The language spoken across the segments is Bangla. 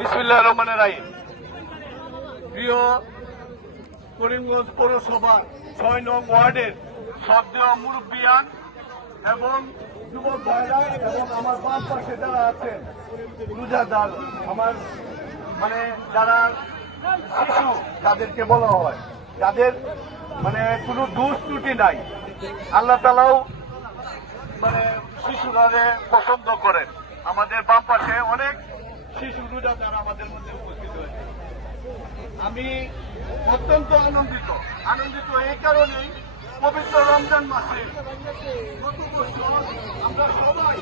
বিসমিল্লাহির রহমানির রহিম। প্রিয় করিমগঞ্জ পৌরসভার ৬ নং ওয়ার্ডের শ্রদ্ধেয় মুরব্বিয়ান এবং যুবক ভাইরা এবং আমার বাম পাশে যারা আছেন রোজাদার, আমার যারা শিশু যাদেরকে বলা হয়, যাদের কোনো দোষ ত্রুটি নাই, আল্লাহ তাআলাও শিশুরা পছন্দ করেন। আমাদের বাম পাশে অনেক শিশু রোজাদার আমাদের মধ্যে উপস্থিত হয়েছে। আমি অত্যন্ত আনন্দিত এই কারণেই, পবিত্র রমজান মাসে গত বছর আমরা সবাই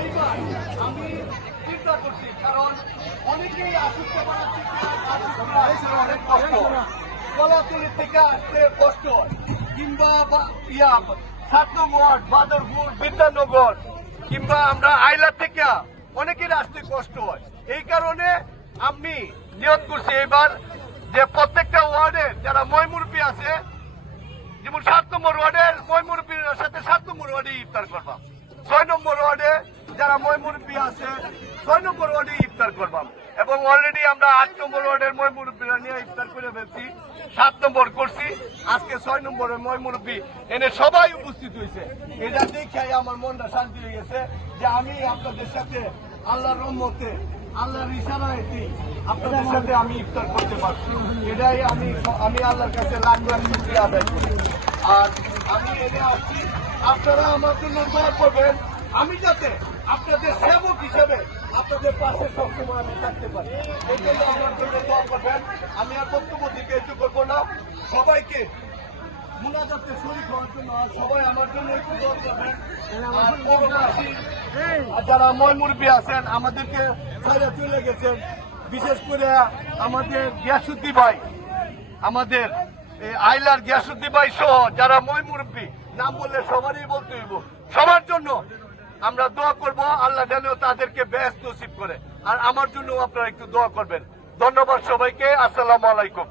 এইবার আমি চিন্তা করছি, কারণ অনেকেই আসতে অনেক কষ্ট, কলাতলি থেকে আসতে কষ্ট, কিংবা ৭ নং ওয়ার্ড বাদরপুর বিদ্যানগর কিংবা আমরা আইলা থেকে অনেকের আসতে কষ্ট হয়। এই কারণে আমি নিয়ত করছি এবার যে প্রত্যেকটা ওয়ার্ডের যারা ময়মুরব্বী আছে, যেমন ৭ নম্বর ওয়ার্ডের ময়মুরব্বীর সাথে ৭ নম্বর ওয়ার্ডে ইফতার করবাম, ৬ নম্বর ওয়ার্ডে যারা ময়মুরব্বী আছে ৬ নম্বর ওয়ার্ডে ইফতার করবাম, এবং অলরেডি আমরা ৮ নম্বর ওয়ার্ডের ময়মুরব্বীরা নিয়ে ইফতার করে ফেলছি, ৭ নম্বর করছি, আজকে ৬ নম্বরের ময়মুরব্বী এনে সবাই উপস্থিত হয়েছে। এটা দেখে আমার মনটা শান্তি হয়ে গেছে যে আমি আপনাদের সাথে আল্লাহর রহমতে, আল্লাহর ইশারায় আপনাদের সাথে আমি ইফতার করতে পারছি। এটাই আমি আল্লাহর কাছে লাখ লাখ শুকরিয়া আদায় করি। আর আমি এনে আসছি, আপনারা আমার জন্য দোয়া করবেন, আমি যাতে আপনাদের সেবক হিসেবে আপনাদের পাশে সবসময় আমি থাকতে পারি। এই জন্য আমার জন্য দোয়া করবেন। আমি আর বক্তব্য দিকে একটু করবো না, সবাইকে মুনাজাতে শরীক হওয়ার জন্য সবাই আমার জন্য একটু দোয়া করবেন। আর যারা ময়মুরব্বী আছেন, আমাদেরকে ছাড়া চলে গেছেন, বিশেষ করে আমাদের গিয়াসুদ্দি ভাই, আমাদের আইলার গিয়াসুদ্দি ভাই সহ যারা ময়মুরব্বী, নাম বললে সবারই বলতে হইব, সবার জন্য আমরা দোয়া করব, আল্লাহ যেন তাদেরকে বেহেশত নসিব করে। আর আমার জন্য আপনারা একটু দোয়া করবেন। ধন্যবাদ সবাইকে। আসসালামু আলাইকুম।